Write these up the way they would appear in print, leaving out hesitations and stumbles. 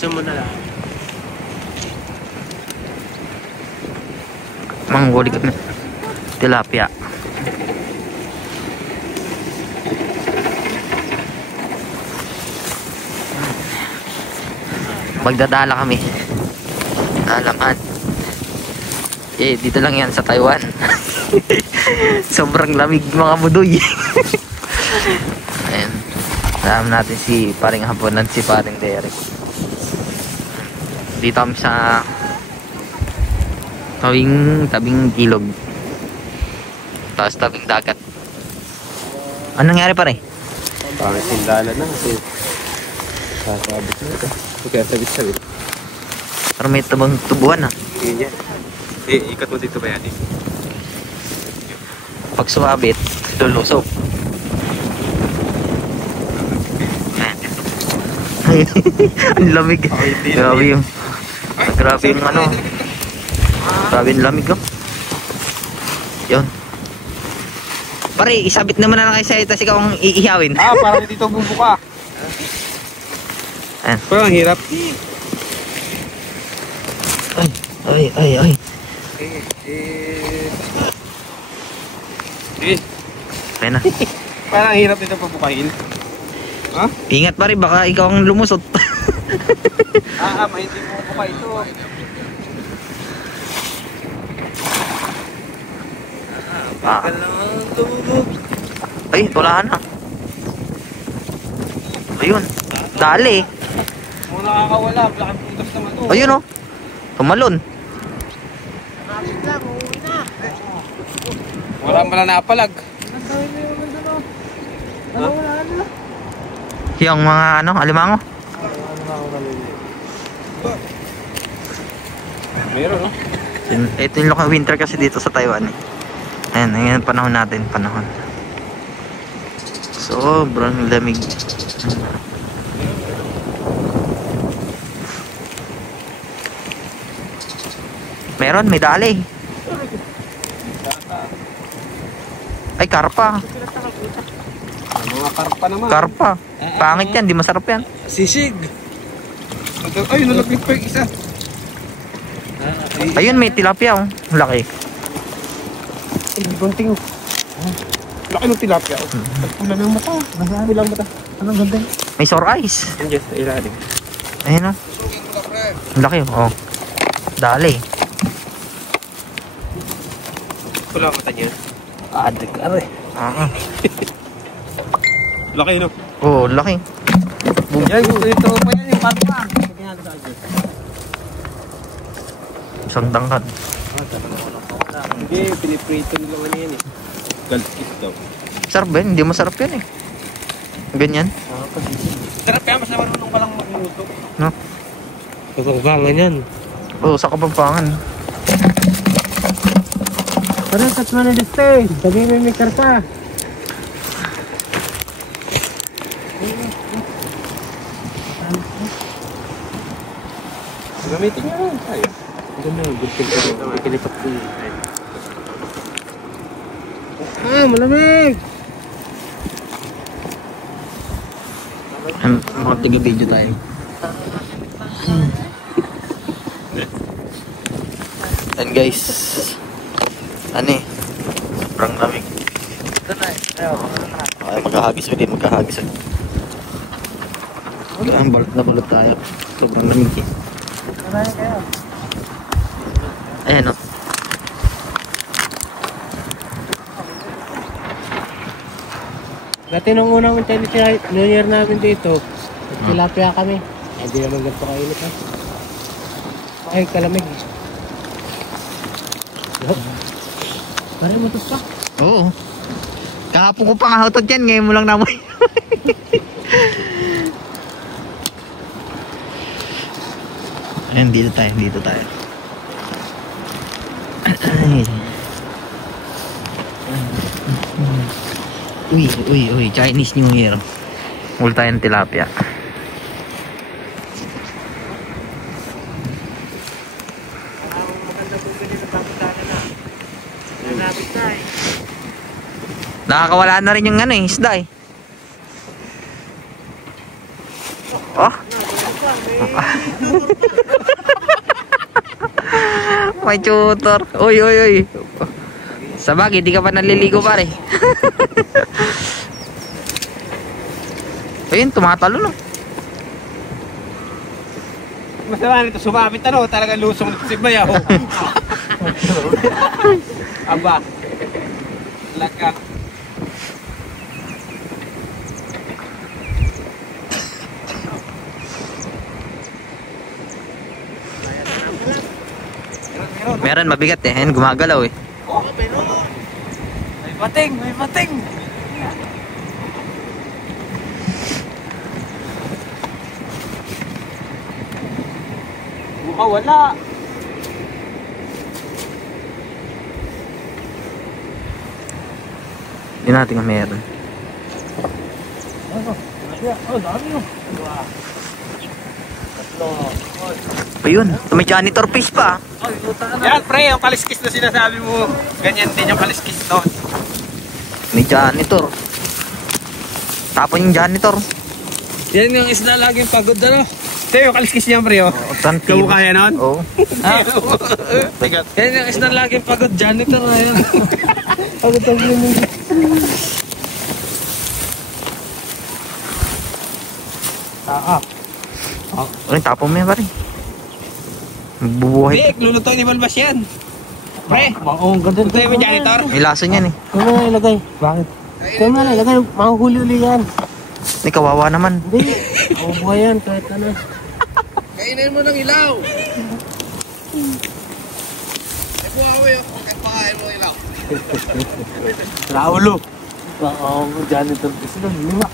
Gusto mo na lang. Manghuli kami tilapia. Magdadala kami. Alaman. Dito lang yan sa Taiwan. Sobrang lamig mga budoy. Ayan. Alam natin si paring Haponan, si paring Derek. Dito kami sa tabing ilog. Tapos tabing dagat. Anong nangyari pare? Pangit yung dala na kasi sasabit na ito. Kaya sabit-sabit. Pero may tubuhan ah. Yun yan. Ikat mo dito ba yan eh? Pag sumabit, lulusog. Ang lamig. Grabe yung ano. Grabe yung lamig oh. Yun. Pare, isabit naman na lang kayo sa'yo, tapos ikaw ang iihawin. Parang dito bubuka. Ayan. Parang hirap. Ay. Ayan na. Parang hirap dito pabukain. Ha? Ingat pare, baka ikaw ang lumusot. Hindi mo buka ito. Bakal naman tumubog. Ay, wala na. Ayun. Dali. Kung nakakawala, laking putas naman ito. Ayun oh. Tumalon. Kapit lang, uuwi na. Wala napalag. Wala na. Yung mga alimango. Meron no? Ito yung winter kasi dito sa Taiwan eh. Ayan panahon natin, panahon. Sobrang lamig. Meron, may dali. Ay, karpa. Mga karpa naman. Karpa. Pangit yan, di masarap yan. Sisig. Ay, nalapit pa yung isa. Ayun, may tilapia oh. Laki. Ay, bunting. Laki ng tilapia. Pula ng mata. Pulang mata. Anong ganda? May sore eyes. Andiyan sa ilalim. Ayun oh. Laki oh. Dali. Pulang mata niya. Adik are. Laki no? Oh, laki. Yan, ito pa yan yung karpa. Isang dangkad. Hindi, piniprito nila naman yan eh. Galkis daw. Sarap ba yun? Hindi masarap yan eh. Ganyan. Sarap kaya, mas marunong ka lang magluto. No? Kapampangan yan. Oo, sa Kapampangan. Parang sa mga naliste. Sabi may karpa. Gamitin niya lang tayo. Ganda, good thing ka rin. Ikilipat ko yun. Malamig! Mga tiga-video tayo. And guys, sobrang lamig. Magkahagis ulit, ang balot na balot tayo. Sobrang lamig eh. Ayan o. Dati nung unang New Year namin dito, tilapia kami. Hindi naman ganito kainit ha. Ay, kalamig. Parang matos pa. Oo. Kahapon ko pa nga hautot yan, ngayon mo lang namoy. Ayan, dito tayo. Ay. Uy, Chinese New Year. Huli tayo ng tilapia. Nakakawala na rin yung isda eh. Oh. May tutor. Uy, uy, uy. Sabagay, di ka pa naliligo pare. Ayun, tumatalo no. Masama nito, sumabit ano, talagang lusong si Bayaw. Aba. Laka. Meron, mabigat eh. Ayun, gumagalaw eh. Oh, meron. May bating, may bating. Wala. Hindi natin nga meron. Oh, dami yun. Ayun, may janitor fish pa. Yan, pre, yung kaliskis na sinasabi mo. Ganyan din yung kaliskis doon. May janitor. Tapon yung janitor. Yan yung isda laging pagod ano. Ito yung kaliskis niya, pre, oh. Tantim. Kamukha yan, nun? Oo. Yan yung isda laging pagod. Janitor na yan. Pagod ang yun. Ayun, tapon mo yan pare. Bubuhay. Bik, luluto ni Balbas yan. Pre, Oo, ang ganda. ito yung janitor. May laso niyan eh. Kaya mo na ilagay. Bakit? Kaya mo na ilagay. Mahuhuli uli yan. May kawawa naman. Hindi. Mabubuhay yan kahit ano. Kainin mo ng ilaw. Kuha mo yun. Pakain mo ilaw. Raulo. Oo, janitor kasi doon. Lima.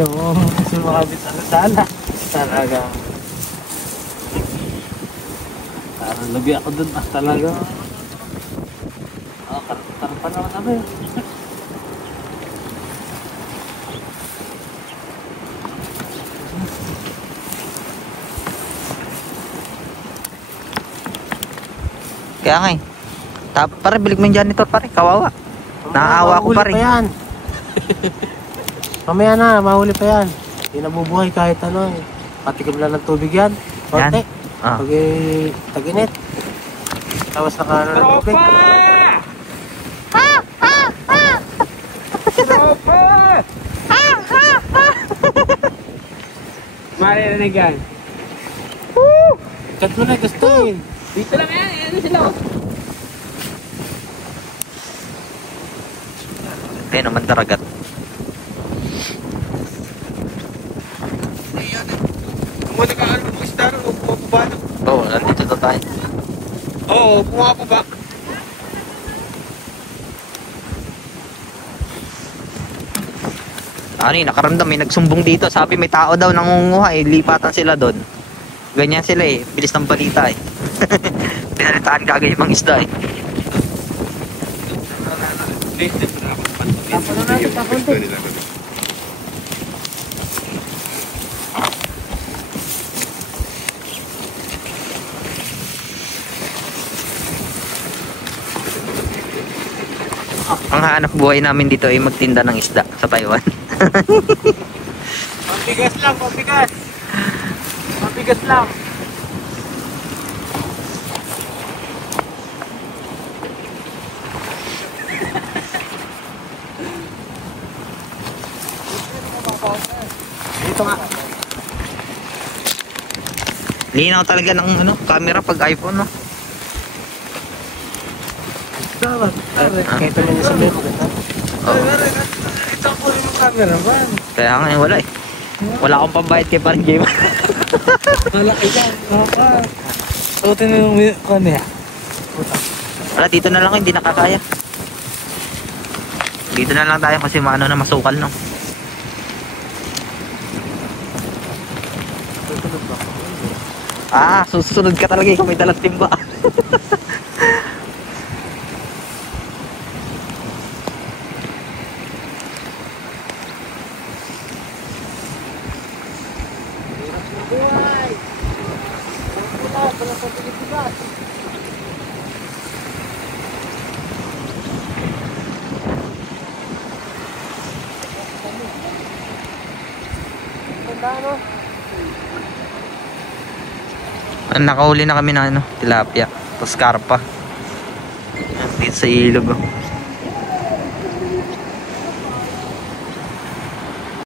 Yung sumakabit sa sala. Talaga. Labi ako doon. Talaga. Karpan naman kami. Kaya nga eh. Pare, bilig mo yung janitor pare. Kawawa. Nakaawa ko pare. Mahuli pa yan. Mamaya na, mahuli pa yan. Hindi nabubuhay kahit ano eh. Patikim lang ng tubig yan. Konti. Ah. Pag tag-init. Tapos nakaano ng tubig. Tropa! Maririnig yan. Cut mo na gusto eh. Dito lang yan. Yan sila. Kaya naman taragat. Kung nag-aaral mo isda rin, bumababa na. Oo, nandito na tayo. Oo, bumababa. Ano yun, nakaramdam, may nagsumbong dito. Sabi may tao daw nangunguha eh. Lipatan sila doon. Ganyan sila eh. Bilis ng balita eh. Pinalitaan kagad yung mga isda eh. Tapos na natin, tapos na. Ang hanap buhay namin dito ay magtinda ng isda sa Taiwan. Mabigas lang, mabigas. Mabigas lang. Dito nga. Linaw talaga ng ano, camera pag iPhone no. Dapat. Kahit naman yung sabi mo. Oo. Ito po yung camera man. Kaya nga wala eh. Wala akong pambayad kay parang game. Malaki ka. Suotin mo yung kanya. Wala, dito na lang hindi nakakaya. Dito na lang tayo kasi maano na masukal no. Ah, susunod ka talaga kung may dalang timba. Nakahuli na kami ng ano, tilapia. Tapos karpa. Yan, dito sa ilog. Oh.